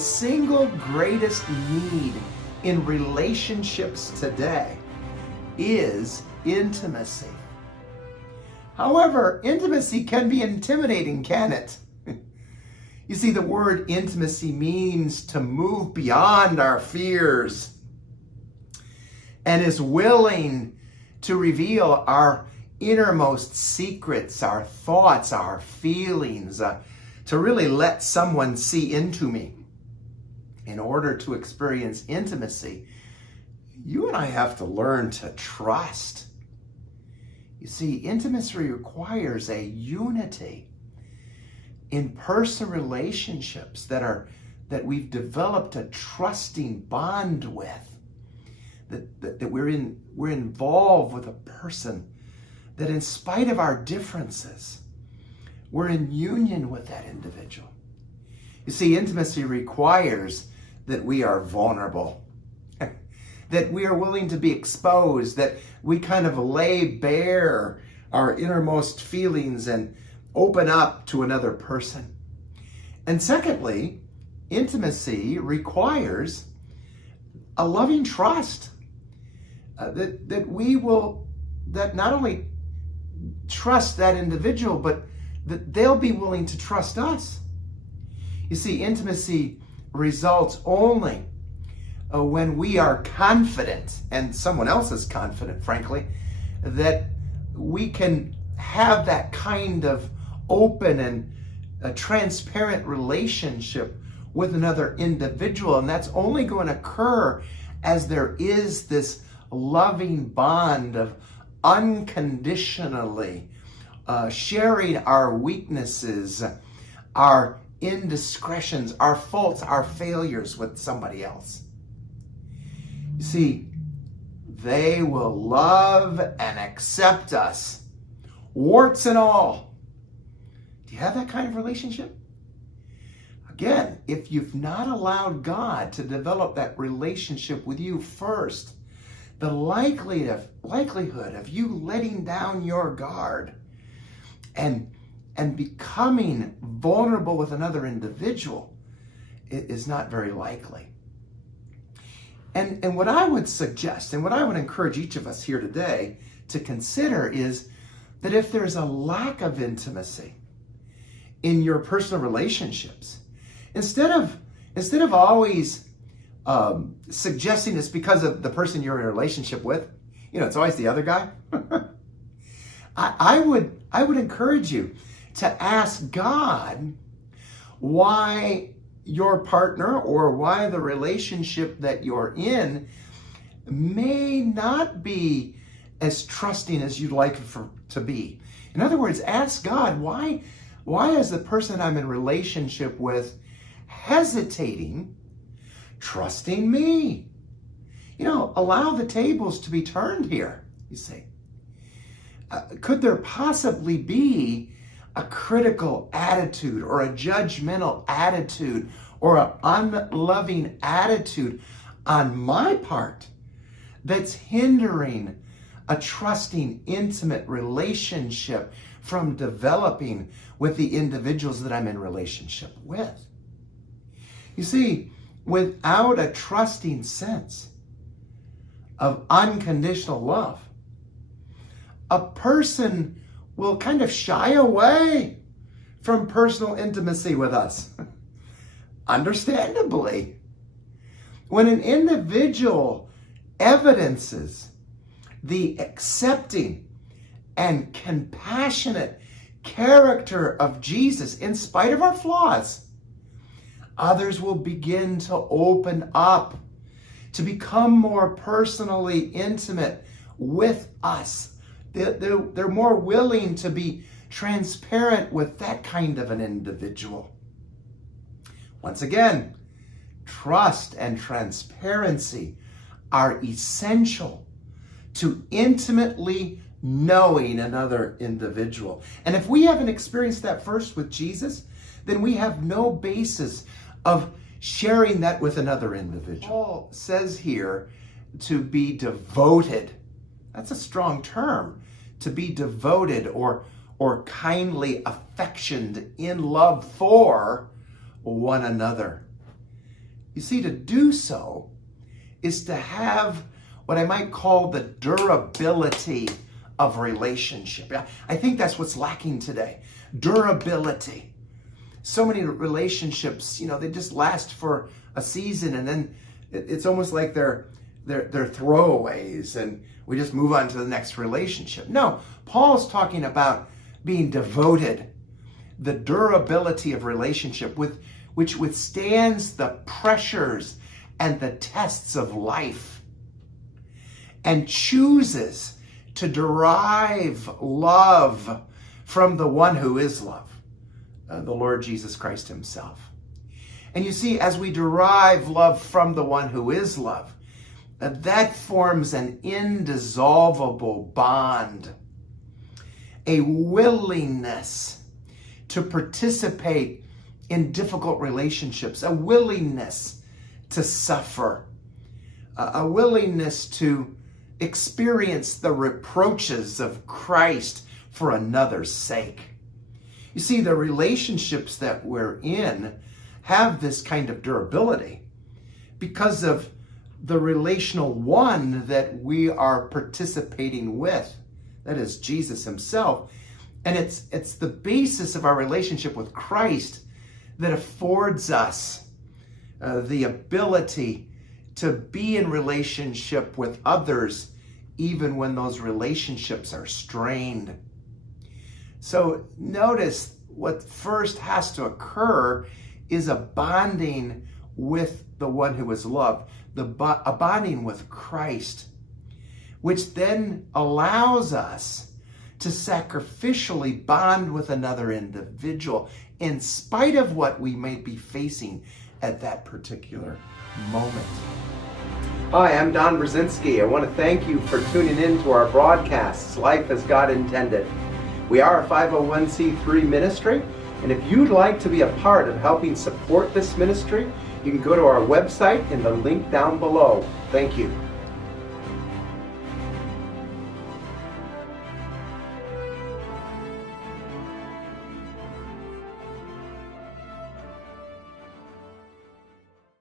single greatest need in relationships today is intimacy. However, intimacy can be intimidating, can it? You see, the word intimacy means to move beyond our fears and is willing to reveal our innermost secrets, our thoughts, our feelings, to really let someone see into me. In order to experience intimacy, you and I have to learn to trust. You see, intimacy requires a unity in personal relationships that we've developed a trusting bond with, that we're involved with a person that in spite of our differences, we're in union with that individual. You see, intimacy requires that we are vulnerable, that we are willing to be exposed, that we kind of lay bare our innermost feelings and open up to another person. And secondly, intimacy requires a loving trust, that not only trust that individual, but that they'll be willing to trust us. You see, intimacy results only when we are confident, and someone else is confident, frankly, that we can have that kind of open and a transparent relationship with another individual. And that's only going to occur as there is this loving bond of unconditionally sharing our weaknesses, our indiscretions, our faults, our failures with somebody else. You see, they will love and accept us, warts and all. Do you have that kind of relationship? Again, if you've not allowed God to develop that relationship with you first, the likelihood of you letting down your guard and becoming vulnerable with another individual is not very likely. And what I would suggest, and what I would encourage each of us here today to consider is that if there's a lack of intimacy in your personal relationships, instead of always suggesting it's because of the person you're in a relationship with, it's always the other guy. I would encourage you to ask God why your partner or why the relationship that you're in may not be as trusting as you'd like it to be. In other words, ask God, why is the person I'm in relationship with hesitating, trusting me? Allow the tables to be turned here, you see. Could there possibly be a critical attitude or a judgmental attitude or an unloving attitude on my part that's hindering a trusting, intimate relationship from developing with the individuals that I'm in relationship with? You see, without a trusting sense of unconditional love, a person will kind of shy away from personal intimacy with us. Understandably. When an individual evidences the accepting and compassionate character of Jesus in spite of our flaws, others will begin to open up, to become more personally intimate with us. They're more willing to be transparent with that kind of an individual. Once again, trust and transparency are essential to intimately knowing another individual. And if we haven't experienced that first with Jesus, then we have no basis of sharing that with another individual. Paul says here to be devoted. That's a strong term, to be devoted or kindly affectioned in love for one another. You see, to do so is to have what I might call the durability of relationship. I think that's what's lacking today. Durability. So many relationships, they just last for a season, and then it's almost like they're throwaways and we just move on to the next relationship. No, Paul's talking about being devoted, the durability of relationship which withstands the pressures and the tests of life and chooses to derive love from the one who is love, the Lord Jesus Christ himself. And you see, as we derive love from the one who is love, that forms an indissoluble bond, a willingness to participate in difficult relationships, a willingness to suffer, a willingness to experience the reproaches of Christ for another's sake. You see, the relationships that we're in have this kind of durability because of the relational one that we are participating with, that is Jesus himself. And it's the basis of our relationship with Christ that affords us the ability to be in relationship with others even when those relationships are strained. So notice what first has to occur is a bonding with the one who is loved, a bonding with Christ, which then allows us to sacrificially bond with another individual in spite of what we may be facing at that particular moment. Hi, I'm Don Brzezinski. I want to thank you for tuning in to our broadcasts, Life as God Intended. We are a 501c3 ministry, and if you'd like to be a part of helping support this ministry, you can go to our website in the link down below. Thank you.